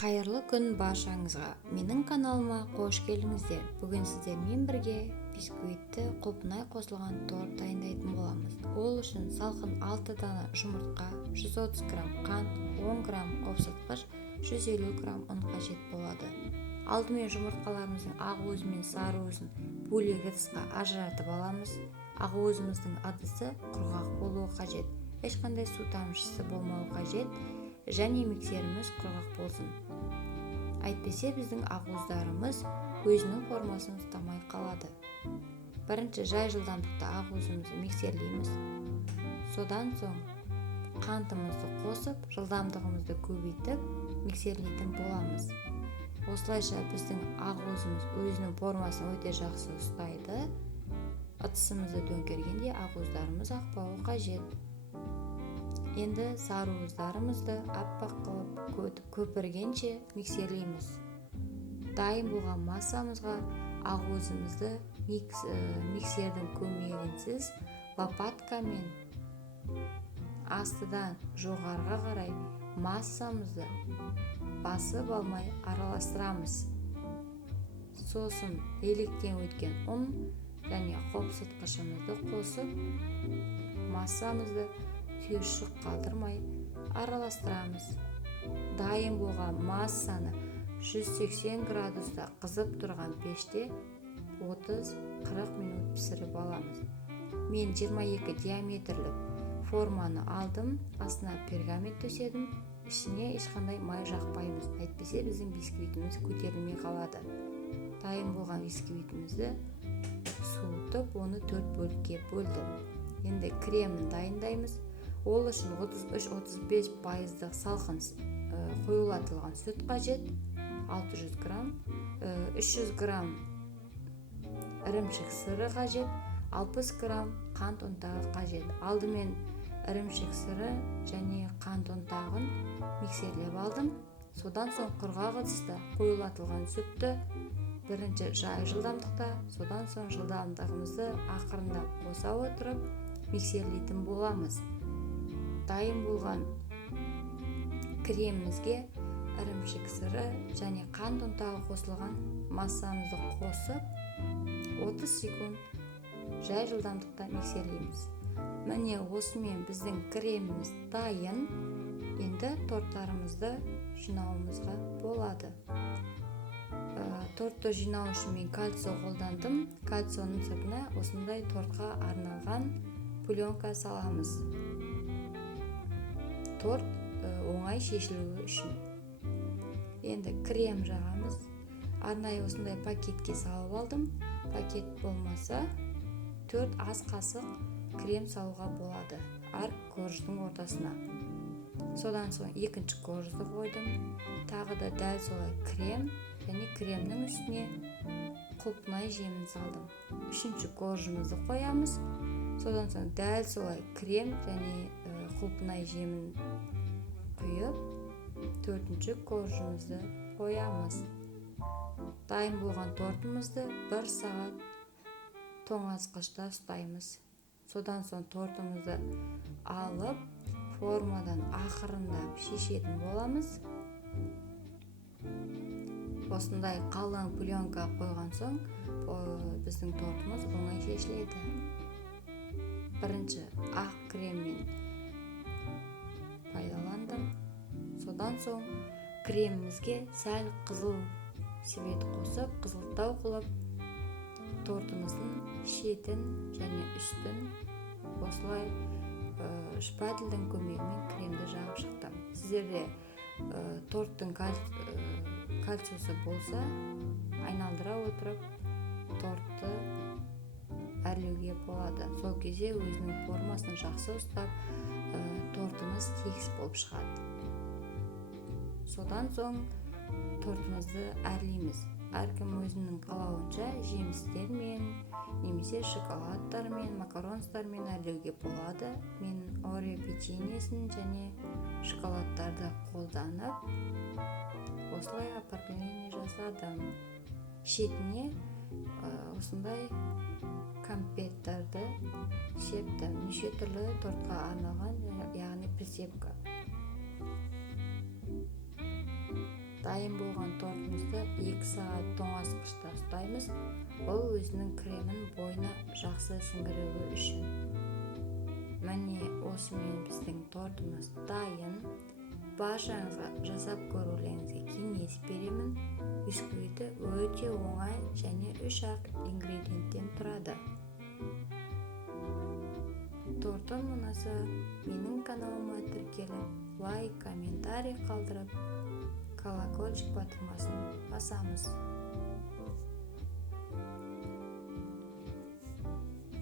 Қайырлы күн баршаңызға. Менің каналыма қош келдіңіздер. Бүгін сіздермен бірге бисквитті құлпынай қосылған торт дайындайтын боламыз. Ол үшін салқын 6 дана жұмыртқа, 130 грамм қант, 10 грамм қопсытқыш, 150 грамм ұн қажет болады. Алдымен жұмыртқаларымыздың ақ уызы мен сары уызын бөлек ыдысқа ажыратып аламыз. Ақ уызымыздың ыдысы құрғақ болуы қажет. Ешқандай су тамшысы болмауы қажет. Және миксеріміз құрғақ болсын. Әйтпесе біздің ақуыздарымыз өзінің формасын ұстамай қалады. Бірінші жай жылдамдықта ақуызымызды миксерлейміз. Содан соң қантымызды қосып, жылдамдығымызды көбейтіп миксерлейтін боламыз. Осылайша біздің ақуызымыз өзінің формасын өте жақсы ұстайды. Ыдысымызды төңкергенде ақуыздарымыз ақпауы қажет. Енді сары уыздарымызды аппақ қылып көпіргенше миксерлейміз. Дайын болған массамызға ақ уызымызды миксердің көмегінсіз лопаткамен астыдан жоғарыға қарай массамызды басып алмай араластырамыз. Сосын електен өткен ұн және қопсытқышымызды қосып массамызды түйіршік қалдырмай араластырамыз. Дайын болған массаны 180 градуста қызып тұрған пеште 30-40 минут пісіріп аламыз. Мен 22 диаметрлік форманы алдым, астына пергамент төседім. Ішіне ешқандай май жақпаймыз. Әйтпесе біздің бисквитіміз көтерілмей қалады. Дайын болған бисквитімізді суытып, оны 4 бөлікке бөлдім. Енді кремін дайындаймыз. Ол үшін 33-35% салқын қоюлатылған сүт қажет, 600 грамм, 300 грамм ірімшік сыры қажет, 60 грамм қант ұнтағы қажет. Алдымен ірімшік сыры және қант ұнтағын миксерлеп алдым. Содан соң құрғақ ыдыста қоюлатылған сүтті бірінші жай жылдамдықта, содан соң жылдамдығымызды ақырындап қоса отырып миксерлейтін боламыз. Дайын болған кремімізге ірімшік сыры және қант ұнтағы қосылған массамызды қосып 30 секунд жай жылдамдықта миксерлейміз. Міне осымен біздің креміміз дайын. Енді торттарымызды жинауымызға болады. Тортты жинау үшін мен кальций қолдандым. Кальцийның сыртына осындай тортқа арналған пленка саламыз. Торт оңай шешілуі үшін. Енді крем жағамыз. Арнайы осындай пакетке салып алдым. Пакет болмаса 4 ас қасық крем салуға болады әр корждың ортасына. Содан соң екінші коржды қойдым. Тағы да дәл солай крем және кремнің үстіне құлпынай жемін салдым. Үшінші коржымызды қоямыз. Содан соң дәл солай крем және құлпынай жемін құйып, төртінші коржымызды қоямыз. Дайын болған тортымызды 1 сағат тоңазытқышта ұстаймыз. Содан соң тортымызды алып, формадан ақырындап шешетін боламыз. Осындай қалың пленка қойған соң, біздің тортымыз оңай шешіледі. Бірінші ақ креммен пайдаландым. Содан соң кремімізге сәл қызыл свет қосып, қызылтау қылып, тортымыздың шетін және үстін осылай шпательдің көмегімен кремді жағып шықтым. Сіздерде торттың кальциясы болса, айналдыра отырып тортты әрлеуге болады. Сол кезде өзінің формасын жақсы ұстап, тортымыз тегіс болып шығады. Содан соң тортымызды әрлейміз. Әркім өзінің қалауынша жемістермен, немесе шоколадтармен, макаронстармен әрлеуге болады. Мен орео печеньесін және шоколадтарды қолданып, осылай оформление жасадым. Шетіне осындай конфеттерді септім. Неше түрлі тортқа арналған, яғни присепка. дайын болған тортымызды 2 сағат тоңазытқышта ұстаймыз. Ол өзінің кремін бойына жақсы сіңіруі үшін. Міне осымен біздің тортымыз дайын. Баршаңызға жасап көрулеріңізге кеңес беремін. Бисквиті өте оңай және 3-ақ ингредиенттен тұрады. Торттың ұнаса, менің каналыма тіркеліп, лайк, комментарий қалдырып, колокольчик батырмасын басамыз.